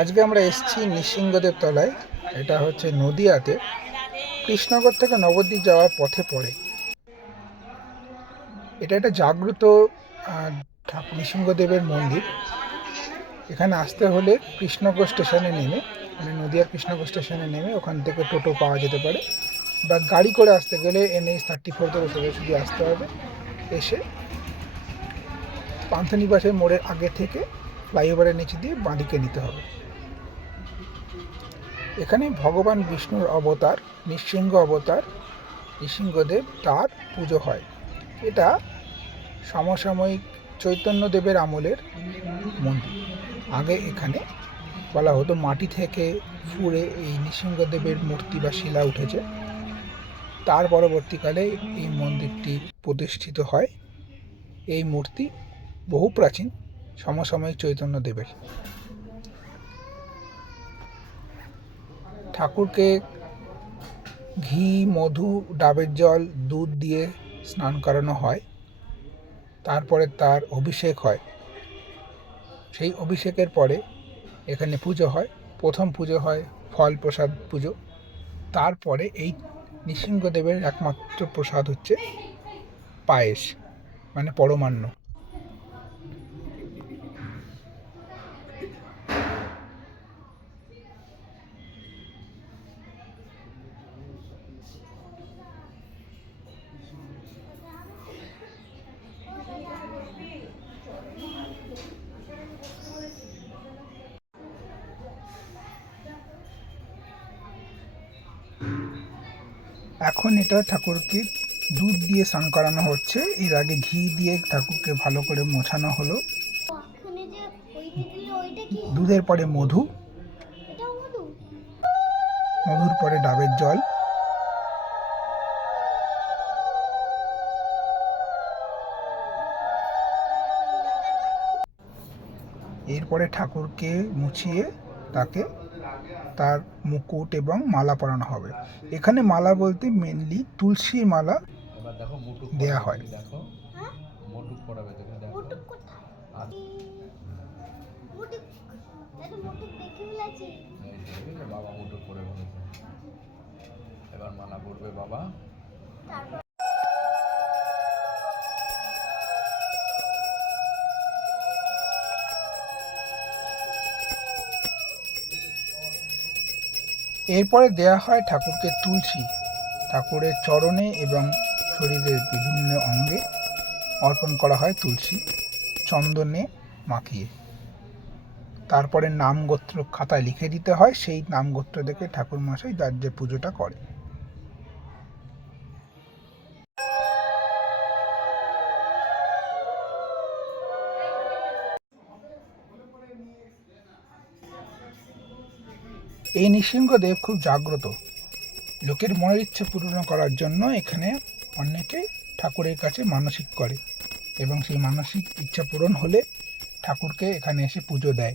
আজকে আমরা এসেছি নৃসিংহদেব তলায়। এটা হচ্ছে নদিয়াতে। কৃষ্ণনগর থেকে নবদ্বীপ যাওয়ার পথে পড়ে। এটা একটা জাগ্রত নৃসিংহদেবের মন্দির। এখানে আসতে হলে কৃষ্ণনগর স্টেশনে নেমে মানে নদিয়ার কৃষ্ণনগর স্টেশনে নেমে ওখান থেকে টোটো পাওয়া যেতে পারে। বা গাড়ি করে আসতে গেলে এনএইচ থার্টি ফোর ধরে সোজাসুজি আসতে হবে। এসে পান্থনিবাসের মোড়ের আগে থেকে ফ্লাইওভারের নিচে দিয়ে বাঁদিকে নিতে হবে। এখানে ভগবান বিষ্ণুর অবতার, নৃসিংহ অবতার, নৃসিংহদেব তার পুজো হয়। এটা সমসাময়িক চৈতন্যদেবের আমলের মন্দির। আগে এখানে বলা হতো মাটি থেকে ফুঁড়ে এই নৃসিংহদেবের মূর্তি বা শিলা উঠেছে। তার পরবর্তীকালে এই মন্দিরটি প্রতিষ্ঠিত হয়। এই মূর্তি বহু প্রাচীন সমসাময়িক চৈতন্যদেবের ঠাকুরকে ঘি, মধু, ডাবের জল, দুধ দিয়ে স্নান করানো হয়। তারপরে তার অভিষেক হয়। সেই অভিষেকের পরে এখানে পুজো হয়। প্রথম পুজো হয় ফল প্রসাদ পুজো। তারপরে এই নৃসিংহদেবের একমাত্র প্রসাদ হচ্ছে পায়েস মানে পরমান্ন। এখন এটা ঠাকুরকে দুধ দিয়ে স্নান করানো হচ্ছে। এর আগে ঘি দিয়ে ঠাকুরকে ভালো করে মোছানো হলো। দুধের পরে মধু? মধুর পরে ডাবের জল। এরপরে ঠাকুরকে মুছিয়ে তাকে তার মুকুট এবং মালা পরানো হবে। এখানে মালা বলতে মেনলি তুলসী মালা দেয়া হয়। হ্যাঁ? বাবা মুটুক এবার মালা পড়বে বাবা। এরপরে দেয়া হয় ঠাকুরকে তুলসী, ঠাকুরের চরণে এবং শরীরের বিভিন্ন অঙ্গে অর্পণ করা হয় তুলসী চন্দনে মাখিয়ে। তারপরে নাম গোত্র খাতায় লিখে দিতে হয়, সেই নাম গোত্র দেখে ঠাকুর মশাই যার যে পুজোটা করে। এই নৃসিংহদেব খুব জাগ্রত। লোকের মনের ইচ্ছে পূরণ করার জন্য এখানে অনেকে ঠাকুরের কাছে মানসিক করে এবং সেই মানসিক ইচ্ছা পূরণ হলে ঠাকুরকে এখানে এসে পুজো দেয়।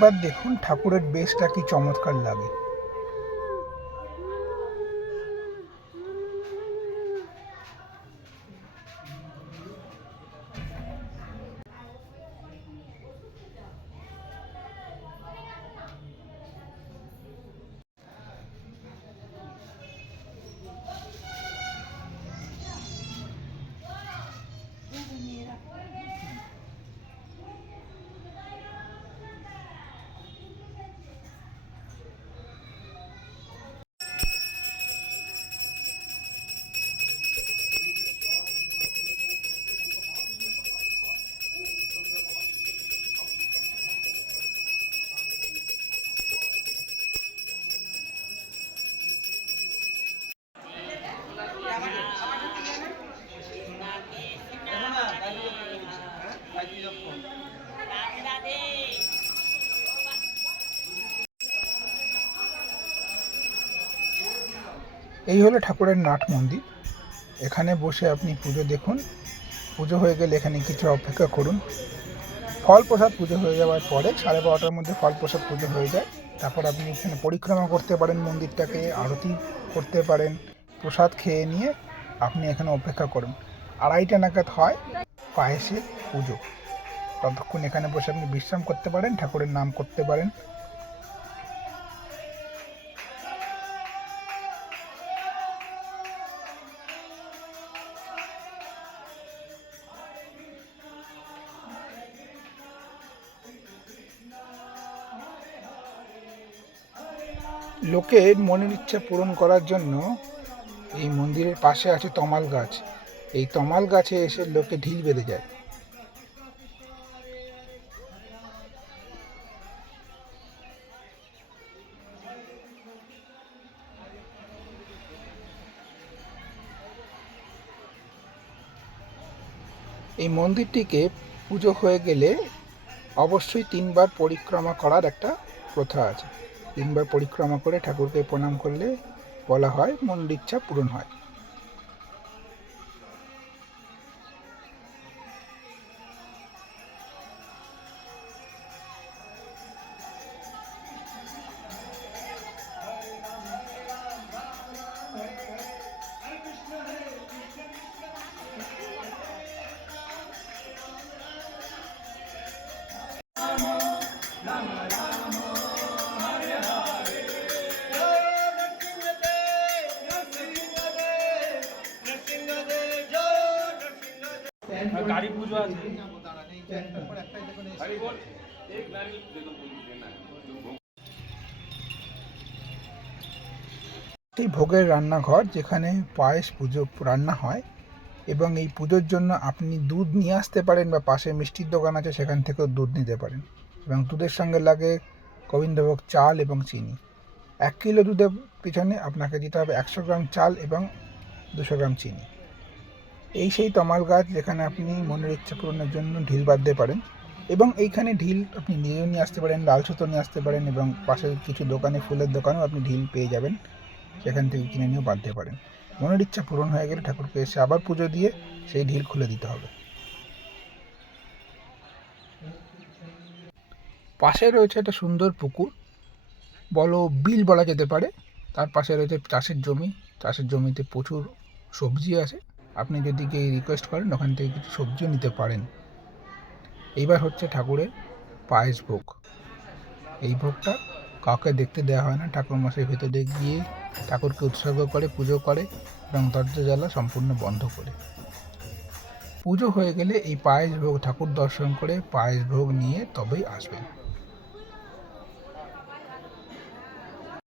এইবার দেখুন ঠাকুরের বেশটা কি চমৎকার লাগে। এই হলো ঠাকুরের নাট মন্দির। এখানে বসে আপনি পুজো দেখুন। পুজো হয়ে গেলে এখানে কিছু অপেক্ষা করুন। ফল প্রসাদ পুজো হয়ে যাওয়ার পরে সাড়ে বারোটার মধ্যে ফল প্রসাদ পুজো হয়ে যায়। তারপর আপনি এখানে পরিক্রমা করতে পারেন মন্দিরটাকে, আরতি করতে পারেন, প্রসাদ খেয়ে নিয়ে আপনি এখানে অপেক্ষা করুন। আড়াইটা নাগাদ হয় পায়েসের পুজো। ততক্ষণ এখানে বসে আপনি বিশ্রাম করতে পারেন, ঠাকুরের নাম করতে পারেন। লোকের মনের ইচ্ছা পূরণ করার জন্য এই মন্দিরের পাশে আছে তমাল গাছ। এই তমাল গাছে এসে লোকে ঢিল বেঁধে যায়। এই মন্দিরটিকে পুজো হয়ে গেলে অবশ্যই তিনবার পরিক্রমা করার একটা প্রথা আছে। তিনবার পরিক্রমা করে ঠাকুরকে প্রণাম করলে বলা হয় মনের ইচ্ছা পূরণ হয়। গাড়ি পুজো আছে। ভোগের রান্নাঘর যেখানে পায়েস পুজো রান্না হয় এবং এই পুজোর জন্য আপনি দুধ নিয়ে আসতে পারেন বা পাশে মিষ্টির দোকান আছে সেখান থেকেও দুধ নিতে পারেন এবং দুধের সঙ্গে লাগে গোবিন্দভোগ চাল এবং চিনি। এক কিলো দুধের পিছনে আপনাকে দিতে হবে একশো গ্রাম চাল এবং দুশো গ্রাম চিনি। এই সেই তমাল গাছ যেখানে আপনি মনের ইচ্ছা পূরণের জন্য ঢিল বাঁধতে পারেন এবং এইখানে ঢিল আপনি নিজেও নিয়ে আসতে পারেন, লাল সুতো নিয়ে আসতে পারেন এবং পাশের কিছু দোকানে ফুলের দোকানেও আপনি ঢিল পেয়ে যাবেন। সেখান থেকে কিনে নিয়েও বাঁধতে পারেন। মনের ইচ্ছা পূরণ হয়ে গেলে ঠাকুরকে এসে আবার পুজো দিয়ে সেই ঢিল খুলে দিতে হবে। পাশে রয়েছে একটা সুন্দর পুকুর। বলো বিল বলা যেতে পারে। তার পাশে রয়েছে চাষের জমি। চাষের জমিতে প্রচুর সবজি আছে। আপনি যদি গিয়ে রিকোয়েস্ট করেন, ওখান থেকে কিছু সবজিও নিতে পারেন। এইবার হচ্ছে ঠাকুরের পায়েস ভোগ। এই ভোগটা কাউকে দেখতে দেওয়া হয় না। ঠাকুর মশাই ভেতরে গিয়ে ঠাকুরকে উৎসর্গ করে, পুজো করে এবং দরজা জ্বালা সম্পূর্ণ বন্ধ করে। পুজো হয়ে গেলে এই পায়েস ভোগ, ঠাকুর দর্শন করে পায়েস ভোগ নিয়ে তবেই আসবেন।